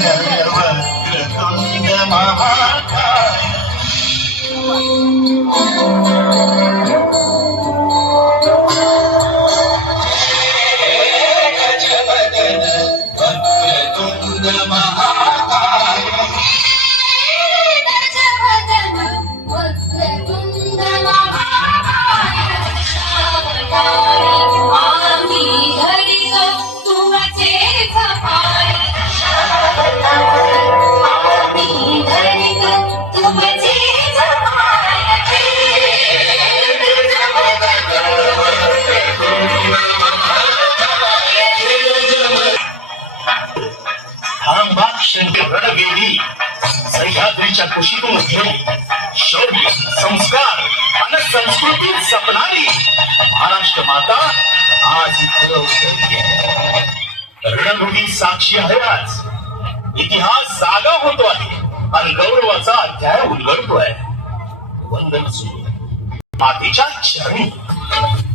वक्रतुंड महाकाय गजवदन वक्रतुंड महाकाय गजवदन वक्रतुंड महाकाय आम्ही धरितो तुमचेच पाय आम्ही धरितो तुमचेच पाय रणवेदी सह्याद्रीच्या कुशीतून घेऊन शौर्य संस्कार आणि संस्कृती जपणारी महाराष्ट्र माता आज इथं उतरली आहे. रणभूमी साक्षी आहे. आज इतिहास जागा होतो आहे आणि गौरवाचा अध्याय उलगडतोय. वंदन सुरू मातेच्या चरणी.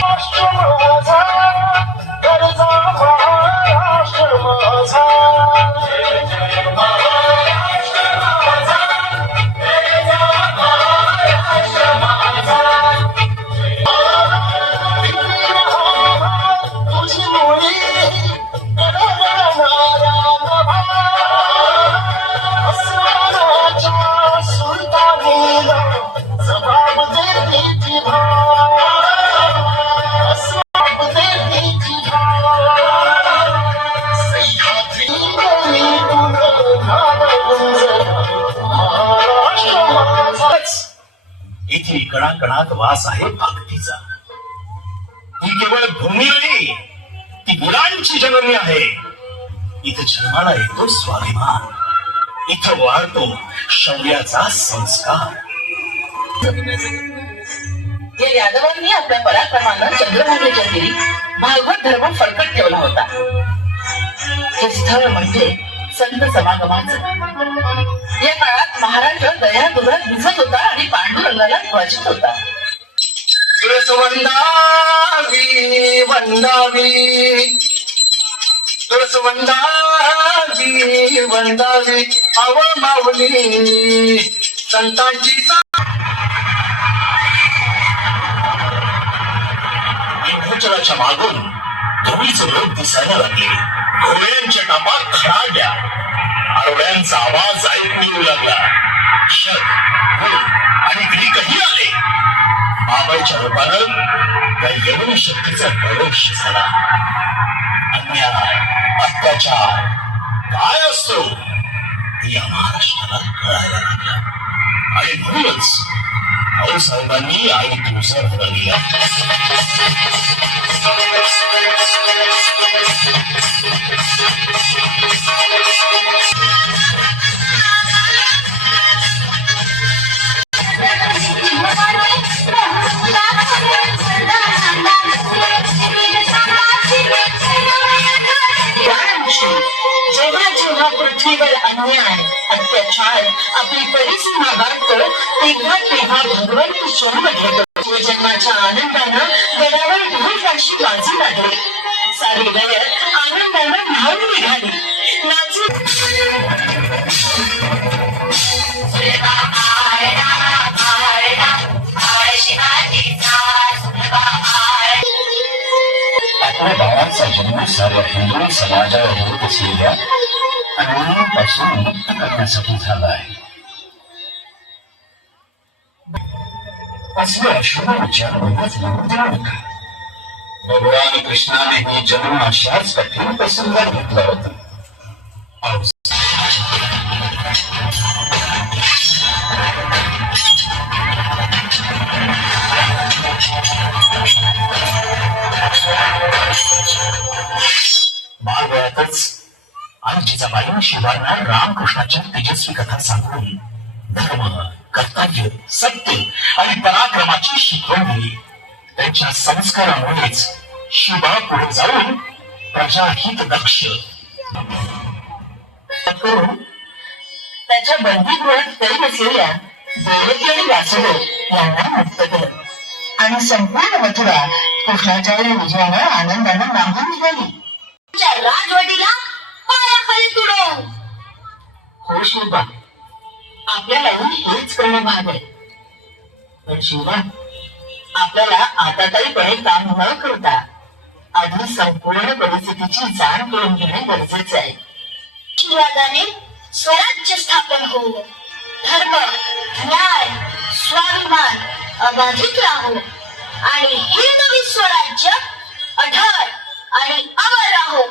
राष्ट्र माझा, गरजा महाराष्ट्र माझा. जय जय महाराष्ट्र माझा, गरजा महाराष्ट्र माझा. तुझी मुली गणगणणाऱ्या नभा, अस्मानाच्या सुलतानीला जबाब देती ती भाव. इथे कणाकणात वास आहे भक्तीचा. ती केवळ भूमी नाही, ती गुणांची जननी आहे. इथं जन्माला येतो स्वाभिमान, इथं वाढतो शौर्याचा संस्कार. या यादवांनी आपल्या पराक्रमानं चंद्रभागेच्या तीरी भागवत धर्म फडकत ठेवला होता. हे स्थळ म्हणजे संत समागमाचं. या काळात महाराष्ट्र दया दुरात दिसत होता आणि पांडुरंगाला ध्वजित होता. तुळस वंदावी वंदावी, तुळस वंदावी वंदावी, अव माऊली संतांची. विंध्याचलाच्या मागून धुळीचे लोक दिसायला लागले. घोड्यांच्या टापात खराड्या, आरोड्यांचा आवाज ऐकू येऊ लागला. शक, भूल आणि ग्रीकही आले. बाबाच्या रूपानं त्या यवन शक्तीचा प्रवेश झाला. अन्याय, अत्याचार काय असतो या महाराष्ट्राला कळायला लागला. आणि म्हणूनच भाऊसाहेबांनी आई तुळसा घोडा दिला. जेव्हा जेव्हा पृथ्वीवर अन्याय अत्याचार आपली परिसीमा गाठतो, तेव्हा तेव्हा भगवंत जन्म घेतो. जन्माच्या आनंदानं गडावर ढोलकाशी वाजू लागले. सारी गयत आनंदानं न्हाऊन निघाली. नाचू आपल्या बाळाचा जन्म साऱ्या हिंदू समाजाला होत असलेल्या अन्यायापासून मुक्त करण्यासाठी झाला आहे. असले अशुभ विचार बघत येऊ देऊ नका. भगवान कृष्णाने हे जन्म अशाच कठीण प्रसंगात घेतला होता. बालवयातच आणि जिजाबाईंनी शिवांना रामकृष्णाच्या तेजस्वी कथा सांगून धर्म, कर्तव्य, सत्य आणि पराक्रमाची शिकवण दिली. त्यांच्या संस्कारामुळेच शिवा पुढे जाऊन प्रजाहित दक्ष करून त्याच्या बंदीगृहात कैद असलेल्या देवकी आणि वासुदेव यांना मुक्त केलं आणि संपूर्ण मथुरा कृष्णाचार्य विजयानं आनंदानं नांदून निघाली. राजवटीला पायाखाली तुडवून हो शिवबा, आपल्यालाही हेच करणं भाग आहे. पण शिवबा, आपल्याला आताताईपणे काम न करता आधी संपूर्ण परिस्थितीची जाण करून घेणे गरजेचे आहे. शिवादाने स्वराज्य स्थापन हो, धर्म, न्याय, स्वाभिमान अबाधित राहो आणि हिंदवी स्वराज्य अढळ आणि अमर राहो.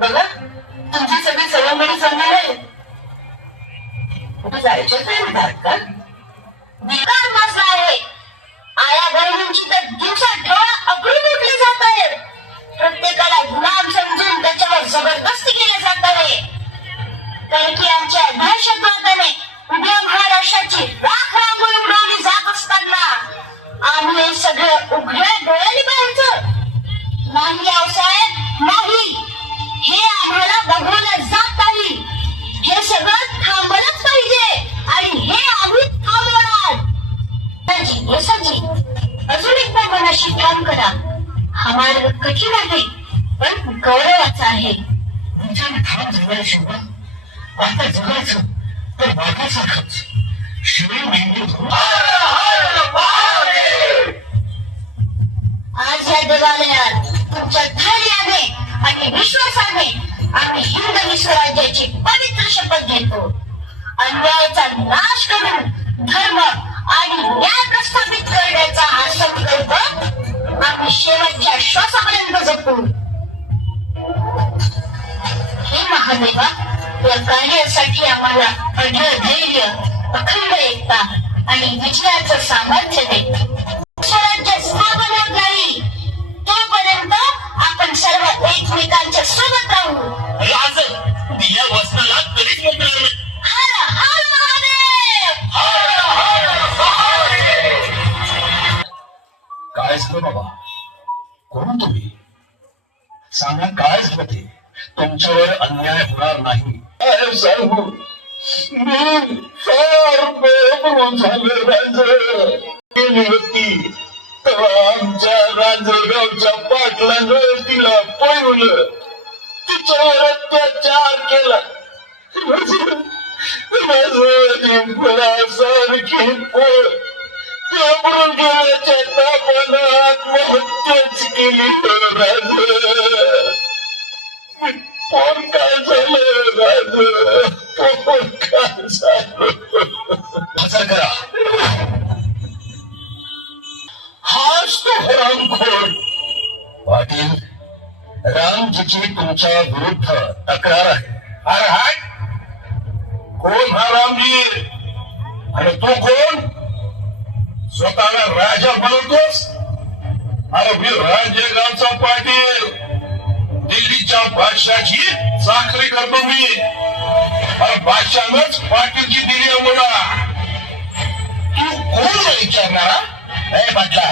बघा, तुमची सगळी सवंगडी जमणार आहे. कुठे जायचं काय म्हणतात का? बेकार माजला आहे. आया बहिणींची तर दिवसा डोळा अगदी उठले जात आहेत. प्रत्येकाला गुलाम समजून त्याच्यावर जबरदस्ती केली जात आहे. कारण की आमच्या दहशतवादाने उभ्या महाराष्ट्राची राख रांगोळी उडवली जात असताना आम्ही हे सगळं उघड्या डोळ्याने पाहायचं नाही. रावसाहेब, नाही, हे आम्हाला बघवलं जात नाही. हे सगळं थांबलंच पाहिजे आणि हे आम्ही थांबवणार. संजी, अजून एकदा मनाशी ठाम करा. हा मार्ग कठीण आहे पण गौरवाचा आहे. तुमच्याने ठाम झालाय शिवा. आता जगायचं तर वाघासारखंच शिवी मेंढी आज या देवालयात तुमच्या धैर्याने आणि विश्वासाने आम्ही हिंदवी स्वराज्याची पवित्र शपथ घेतो. अन्यायाचा नाश करून धर्म आणि न्याय प्रस्थापित करण्याचा हा संकल्प आम्ही शेवटच्या श्वासापर्यंत जपू. हे महादेवा, या कार्यासाठी आम्हाला अढळ धैर्य, अखंड एकता आणि विजयाचं सामर्थ्य दे. स्वराज्य स्थापन होत नाही तोपर्यंत आपण सर्व एकमेकांच्या सोबत राहू. राज दिल्या वचनाला कधीच मुकणार नाही. हर हर महादेव. काय झालं बाबा? कोण तुम्ही? सांगा काय झालं ते? तुमच्यावर अन्याय होणार नाही. साहेब, मी फार बेबरून झालं. गेली होती तेव्हा आमच्या रांजणगावच्या पाटलानं तिला पळवलं, तिच्यावर अत्याचार केला. सारखी पळ त्यामुळे गेल्याच्या तापानं आत्महत्याच केली. राज, कोण काय झालं? राज, कोण काय झालं? हजर करा. हाच तो हरामखोर. पाटील, रामजीची तुमच्या विरुद्ध तक्रार आहे. अरे हाय, कोण हा रामजी? आणि तू कोण? स्वतःला राजा बनवतोस? अरे मी राजगावचा पाटील, दिल्लीच्या बादशाची चाकरी करतो मी. अरे बादशानच पाटीलची दिली आहे मला. तू कोण विचारणारा? नाही पाटला,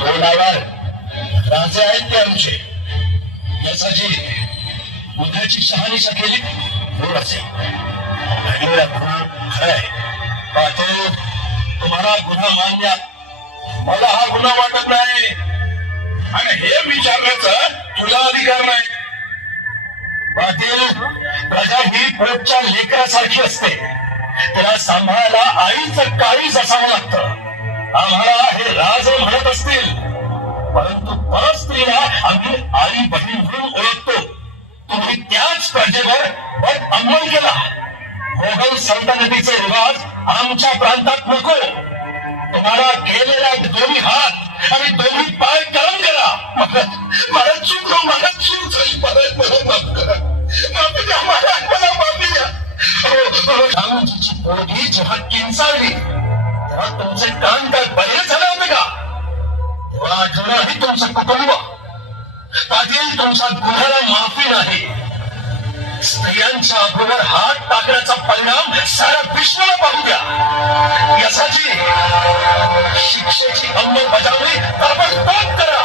तोंडावर राजे आहेत ते आमचे. याची बुद्धाची शहानिशा केली दूर असेल. खरंय पाटील, तुम्हाला गुन्हा मान्य, मला हा गुन्हा वाटत नाही आणि हे विचारण्याचा तुला अधिकार नाही. पाटील, प्रजा ही पोटच्या लेकरासारखी असते. त्याला सांभाळायला आईचं काळीच असावं लागतं. आम्हाला हे राज म्हणत असतील, परंतु परस्त्रीला आम्ही आई बहीण म्हणून ओळखतो. तुम्ही त्याच प्रजेवर बट अंमल केला. मोगल सल्तनतीचे रिवाज आमच्या प्रांतात नको. तुम्हाला केलेला दोन्ही हात आणि दोन्ही पाय कळून करा. मला चुकलो, मला चूक झाली. मला माफ करा, माफी द्या, मला माफी द्या. रामजीची पोरगी जेव्हा किंचाळली तेव्हा तुमचे कान काय बरे झाले होते का? तेव्हा आठवलं तुमचं कुटुंब. पाटील तुमचा गुन्ह्याला माफी नाही. स्त्रियांच्या अब्रूवर हात टाकण्याचा परिणाम सारा विश्वाला पाहू द्या. यासाठी शिक्षेची अंमलबजावणी ताबडतोब करा.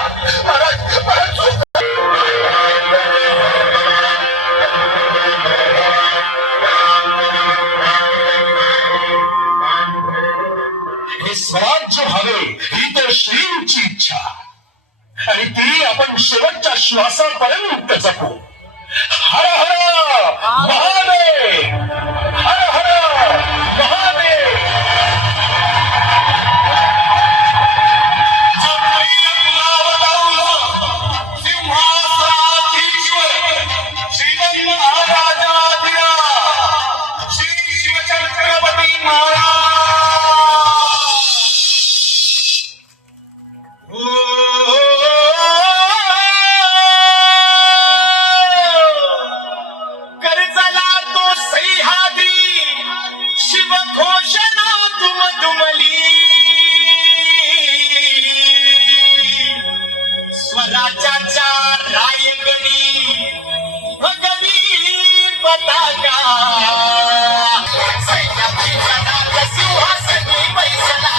हे स्वराज्य व्हावे ही तर श्रींची इच्छा आणि ती आपण शेवटच्या श्वासापर्यंत जपू. हर हर महादेव, हर हर महादेव. सिंहासनाधीश्वर श्रीमंत महाराजाधिराज श्री शिवछत्रपती महाराज. कर्जला तो सह्याद्री शिव घोषणा तुम तुमली. स्वराज्याच्या रायगडी भगवी पताका. सह्याद्री जनात सिंहासनी बैसला.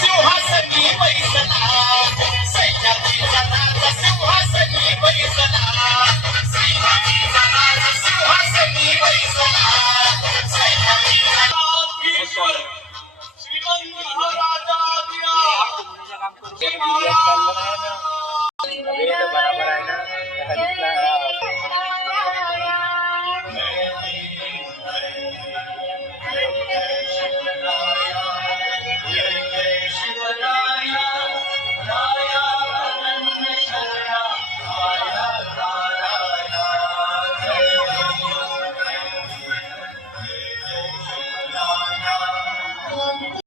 सिंहासनी बैसला. सह्याद्री जनात सिंहासनी बैसला. सह्याद्री जनात सिंहासनी बैसला. सह्याद्री जनाधीश्वर श्रीमंत महाराजाधिराज